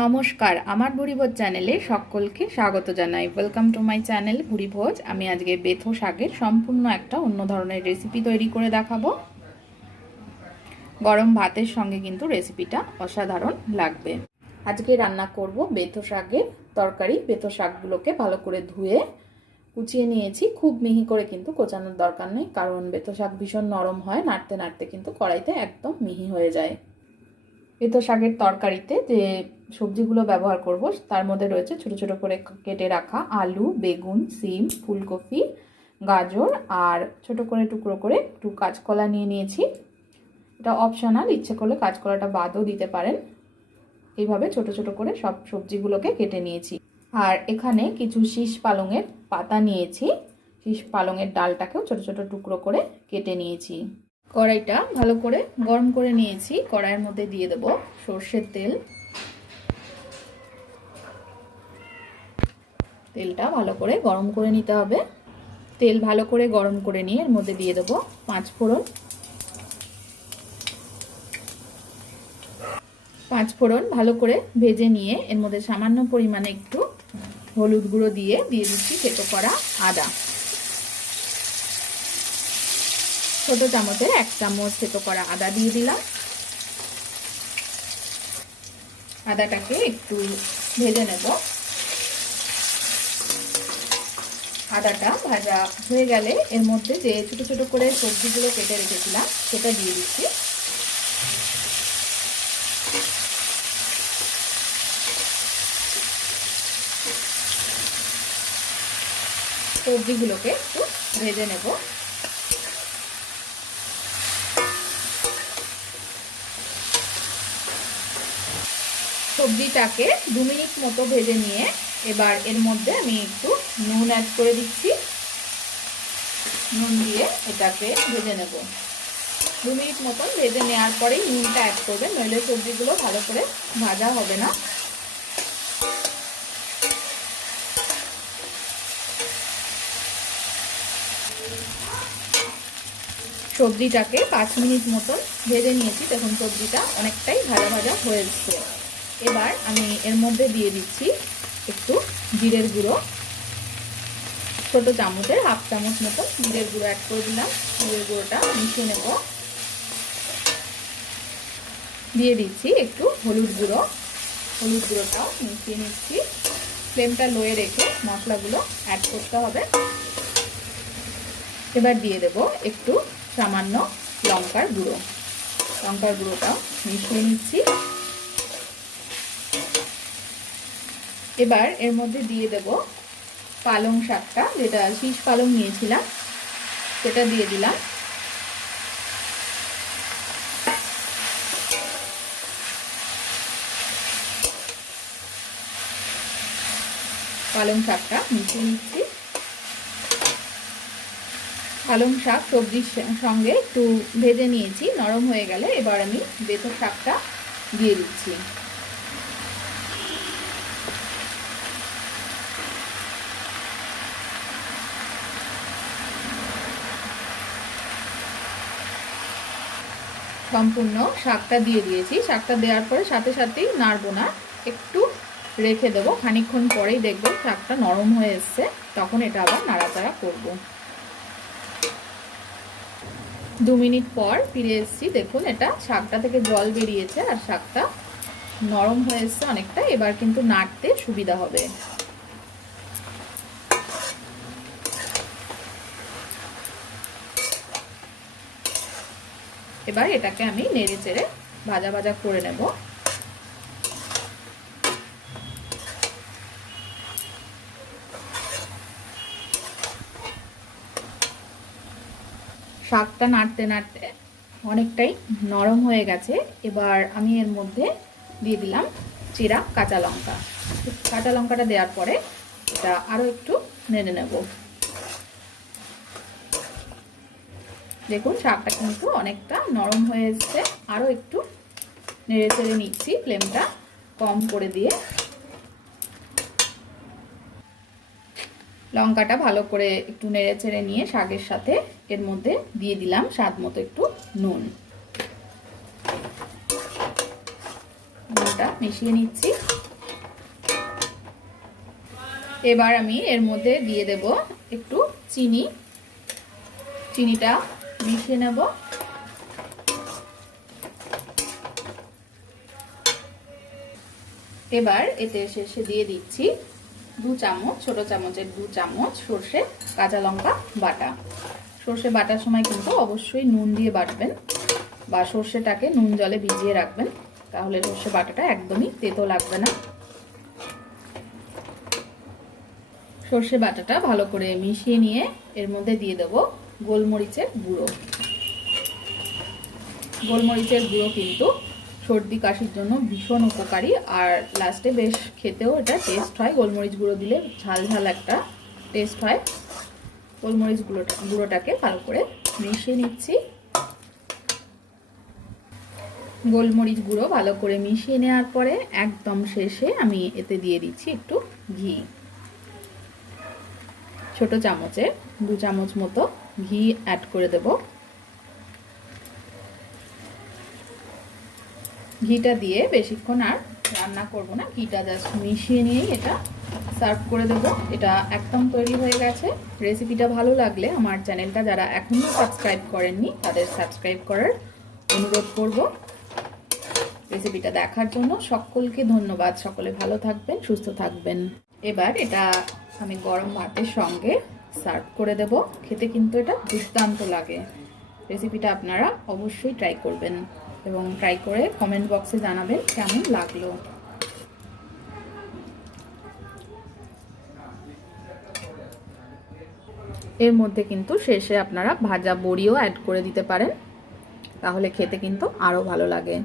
নমস্কার, আমার ভুরিভোজ চ্যানেলে সকলকে স্বাগত জানাই। Welcome to my channel Bhuribhoj. আমি আজকে বেথো শাকের সম্পূর্ণ একটা অন্য ধরনের রেসিপি তৈরি করে দেখাবো। গরম ভাতের সঙ্গে কিন্তু রেসিপিটা অসাধারণ লাগবে। আজকে রান্না করব বেথো শাকের তরকারি। বেথো শাকগুলোকে ভালো করে ধুয়ে কুচিয়ে নিয়েছি। খুব মিহি করে কিন্তু কোচানোর দরকার নেই, কারণ বেথো শাক ভীষণ নরম হয়, নাড়তে নাড়তে কিন্তু কড়াইতে একদম মিহি হয়ে যায়। বেথো শাকের তরকারিতে যে সবজিগুলো ব্যবহার করব তার মধ্যে রয়েছে ছোট ছোট করে কেটে রাখা আলু, বেগুন, সিম, ফুলকপি, গাজর আর ছোট করে টুকরো করে একটু কাঁচকলা নিয়ে নিয়েছি। এটা অপশনাল, ইচ্ছে করলে কাঁচকলাটা বাদও দিতে পারেন। এইভাবে ছোট ছোট করে সব সবজিগুলোকে কেটে নিয়েছি। আর এখানে কিছু শীষ পালংয়ের পাতা নিয়েছি। শীষ পালংয়ের ডালটাকেও ছোট ছোট টুকরো করে কেটে নিয়েছি। কড়াইটা ভালো করে গরম করে নিয়েছি। কড়াইয়ের মধ্যে দিয়ে দেব সর্ষের তেল। তেলটা ভালো করে গরম করে নিতে হবে। তেল ভালো করে গরম করে নিয়ে এর মধ্যে দিয়ে দেব 5 ফোড়ন। 5 ফোড়ন ভালো করে ভেজে নিয়ে এর মধ্যে সামান্য পরিমাণে একটু হলুদ গুঁড়ো দিয়ে দিচ্ছি থেতো করা আদা। ছোট চামচে 1 চামচ থেতো করা আদা দিয়ে দিলাম। আদাটাকে একটু ভেজে নেব। আদাটা ভাজা হয়ে গেলে এর মধ্যে যে ছোট ছোট করে সবজিগুলো কেটে রেখেছিলাম সেটা দিয়ে দিচ্ছি। সবজিগুলোকে একটু ভেজে নেব। সবজিটাকে 2 মিনিট মতো ভেজে নিয়ে এবার এর মধ্যে আমি একটু নুন অ্যাড করে দিচ্ছি। নুন দিয়ে এটাকে ভেজে নেব। 2 মিনিট মতন ভেজে নেওয়ার পরেই নুনটা অ্যাড করবেন, নইলে সবজিগুলো ভালো করে ভাজা হবে না। সবজিটাকে 5 মিনিট মতন ভেজে নিয়েছি। দেখুন সবজিটা অনেকটাই ভাজা ভাজা হয়ে এসেছে। এবার আমি এর মধ্যে দিয়ে দিচ্ছি একটু জিরের গুঁড়ো। ছোট চামচের 1/2 চামচ মতো জিরের গুঁড়ো অ্যাড করে দিলাম। জিরের গুঁড়োটা মিশিয়ে নেব। দিয়ে দিচ্ছি একটু হলুদ গুঁড়ো। হলুদ গুঁড়োটাও মিশিয়ে নিচ্ছি। ফ্লেমটা লোয়ে রেখে মশলাগুলো অ্যাড করতে হবে। এবার দিয়ে দেব একটু সামান্য লঙ্কার গুঁড়ো। লঙ্কার গুঁড়োটাও মিশিয়ে নিচ্ছি। এবার এর মধ্যে দিয়ে দেব পালং শাকটা, যেটা শীষ পালং নিয়েছিলাম সেটা দিয়ে দিলাম। পালং শাকটা মিশিয়ে নিচ্ছি। পালং শাক সবজির সঙ্গে একটু ভেজে নিয়েছি, নরম হয়ে গেলে এবার আমি বেথো শাকটা দিয়ে দিচ্ছি। সম্পূর্ণ শাকটা দিয়ে দিয়েছি। শাকটা দেওয়ার পরে সাথে সাথেই নাড়বো না, একটু রেখে দেবো। খানিকক্ষণ পরেই দেখবেন শাকটা নরম হয়ে এসছে, তখন এটা আবার নাড়াচাড়া করব। 2 মিনিট পর ফিরে এসেছি। দেখুন এটা শাকটা থেকে জল বেরিয়েছে আর শাকটা নরম হয়ে এসছে অনেকটা। এবার কিন্তু নাড়তে সুবিধা হবে। এবার এটাকে আমি নেড়ে চেড়ে ভাজা ভাজা করে নেব। শাকটা নাড়তে নাড়তে অনেকটাই নরম হয়ে গেছে। এবার আমি এর মধ্যে দিয়ে দিলাম চিরা কাঁচা লঙ্কা। কাঁচা লঙ্কাটা দেওয়ার পরে এটা আরও একটু নেড়ে নেব। দেখুন শাকটা কিন্তু অনেকটা নরম হয়ে এসছে। আরও একটু নেড়ে চেড়ে নিচ্ছি, ফ্লেমটা কম করে দিয়ে। লঙ্কাটা ভালো করে একটু নেড়ে চেড়ে নিয়ে শাকের সাথে এর মধ্যে দিয়ে দিলাম স্বাদ মতো একটু নুন। নুনটা মিশিয়ে নিচ্ছি। এবার আমি এর মধ্যে দিয়ে দেব একটু চিনি, চিনিটা মিশিয়ে নেব। এবার এতে শেষে দিয়ে দিচ্ছি 2 চামচ, ছোট চামচের 2 চামচ সর্ষে কাঁচা লঙ্কা বাটা। সর্ষে বাটার সময় কিন্তু অবশ্যই নুন দিয়ে বাটবেন বা সর্ষেটাকে নুন জলে ভিজিয়ে রাখবেন, তাহলে সর্ষে বাটাটা একদমই তেতো লাগবে না। সর্ষে বাটাটা ভালো করে মিশিয়ে নিয়ে এর মধ্যে দিয়ে দেব গোলমরিচের গুঁড়ো। গোলমরিচের গুঁড়ো কিন্তু সর্দি কাশির জন্য ভীষণ উপকারী, আর লাস্টে বেশ খেতেও এটা টেস্ট হয়। গোলমরিচ গুঁড়ো দিলে ঝাল ঝাল একটা টেস্ট হয়। গোলমরিচ গুঁড়োটাকে ভালো করে মিশিয়ে নিচ্ছি। গোলমরিচ গুঁড়ো ভালো করে মিশিয়ে নেওয়ার পরে একদম শেষে আমি এতে দিয়ে দিচ্ছি একটু ঘি। ছোট চামচে 2 চামচ মতো ঘি অ্যাড করে দেব। ঘিটা দিয়ে বেশিক্ষণ আর রান্না করব না, ঘিটা জাস্ট মিশিয়ে নিয়েই এটা সার্ভ করে দেব। এটা একদম তৈরি হয়ে গেছে। রেসিপিটা ভালো লাগলে আমার চ্যানেলটা যারা এখনো সাবস্ক্রাইব করেননি তাদের সাবস্ক্রাইব করার অনুরোধ করব। রেসিপিটা দেখার জন্য সকলকে ধন্যবাদ। সকলে ভালো থাকবেন, সুস্থ থাকবেন। এবার এটা আমি গরম ভাতের সঙ্গে সার্ভ করে দেব। খেতে কিন্তু এটা দুর্দান্ত লাগে। রেসিপিটা আপনারা অবশ্যই ট্রাই করবেন এবং ট্রাই করে কমেন্ট বক্সে জানাবেন কেমন লাগলো। এর মধ্যে কিন্তু শেষে আপনারা ভাজা বড়িও অ্যাড করে দিতে পারেন, তাহলে খেতে কিন্তু আরো ভালো লাগে।